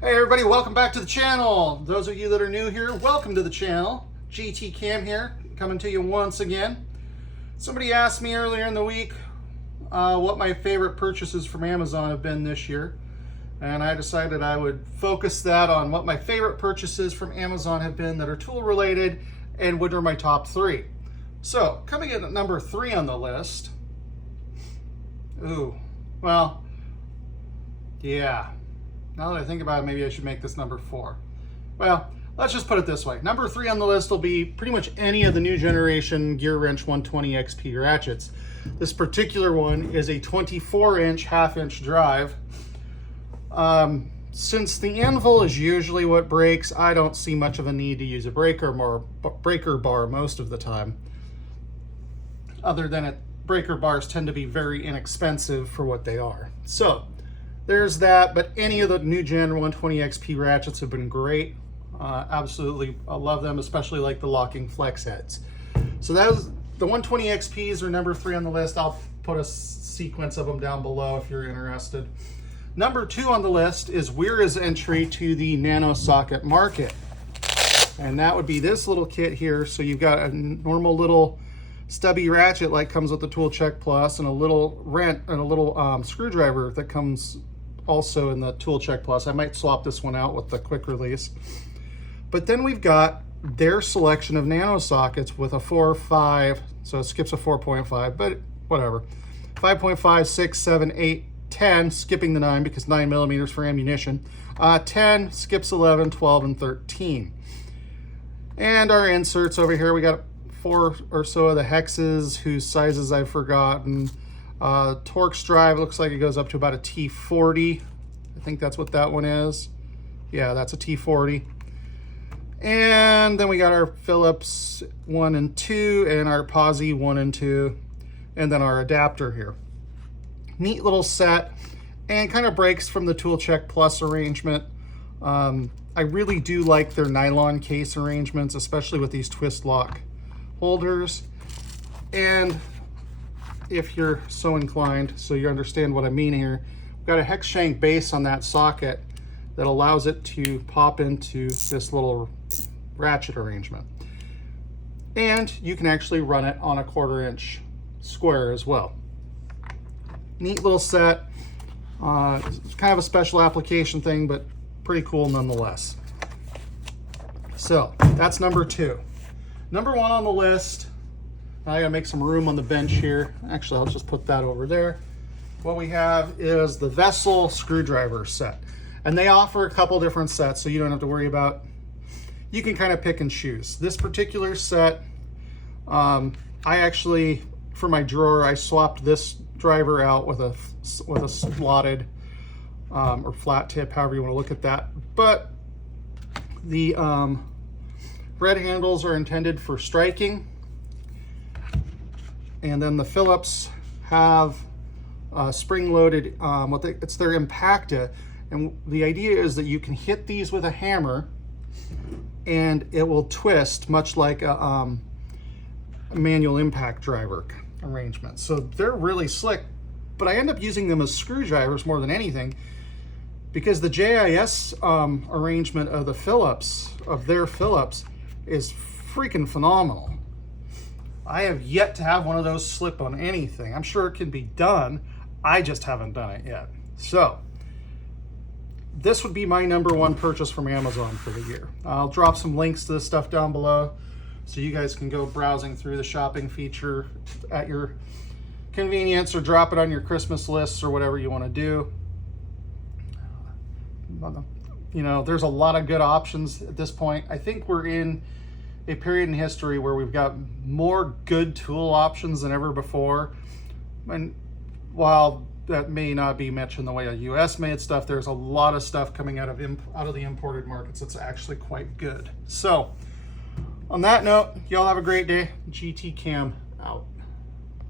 Hey everybody, welcome back to the channel. Those of you that are new here, welcome to the channel. GT Cam here, coming to you once again. Somebody asked me earlier in the week what my favorite purchases from Amazon have been this year. And I decided I would focus that on what my favorite purchases from Amazon have been that are tool related and what are my top three. So, coming in at number 3 on the list. Now that I think about it, maybe I should make this number 4. Well, let's just put it this way. Number 3 on the list will be pretty much any of the new generation Gearwrench 120 XP ratchets. This particular one is a 24-inch half-inch drive. Since the anvil is usually what breaks, I don't see much of a need to use a breaker bar most of the time. Other than breaker bars tend to be very inexpensive for what they are. So, there's that, but any of the new Gen 120 XP ratchets have been great. Absolutely, I love them, especially like the locking flex heads. So that was the 120 XPs are number 3 on the list. I'll put a sequence of them down below if you're interested. Number 2 on the list is Weira's entry to the Nano Socket market. And that would be this little kit here. So you've got a normal little stubby ratchet like comes with the Tool Check Plus, and a little wrench and a little screwdriver that comes also in the Tool Check Plus. I might swap this one out with the quick release. But then we've got their selection of nano sockets with a 4, 5, so it skips a 4.5, but whatever. 5.5, 6, 7, 8, 10, skipping the 9 because 9 millimeters for ammunition. 10, skips 11, 12, and 13. And our inserts over here, we got 4 or so of the hexes whose sizes I've forgotten. Torx drive looks like it goes up to about a T40. I think that's what that one is. Yeah, that's a T40. And then we got our Phillips 1 and 2 and our Posi 1 and 2, and then our adapter here. Neat little set, and kind of breaks from the Tool Check Plus arrangement. I really do like their nylon case arrangements, especially with these twist lock holders. And if you're so inclined, so you understand what I mean here, we've got a hex shank base on that socket that allows it to pop into this little ratchet arrangement. And you can actually run it on a 1/4 inch square as well. Neat little set. It's kind of a special application thing, but pretty cool nonetheless. So that's number 2. Number 1 on the list, I gotta make some room on the bench here. Actually, I'll just put that over there. What we have is the Vessel screwdriver set. And they offer a couple different sets, so you don't have to worry about, you can kind of pick and choose. This particular set, I actually, for my drawer, I swapped this driver out with a slotted or flat tip, however you want to look at that. But the red handles are intended for striking. And then the Phillips have spring-loaded, it's their Impacta. And the idea is that you can hit these with a hammer and it will twist much like a manual impact driver arrangement. So they're really slick, but I end up using them as screwdrivers more than anything because the JIS arrangement of the Phillips, of their Phillips, is freaking phenomenal. I have yet to have one of those slip on anything. I'm sure it can be done. I just haven't done it yet. So this would be my number 1 purchase from Amazon for the year. I'll drop some links to this stuff down below so you guys can go browsing through the shopping feature at your convenience, or drop it on your Christmas lists or whatever you want to do. You know, there's a lot of good options at this point. I think we're in a period in history where we've got more good tool options than ever before. And while that may not be much in the way of US made stuff, there's a lot of stuff coming out of the imported markets that's actually quite good. So on that note, y'all have a great day. GT Cam out.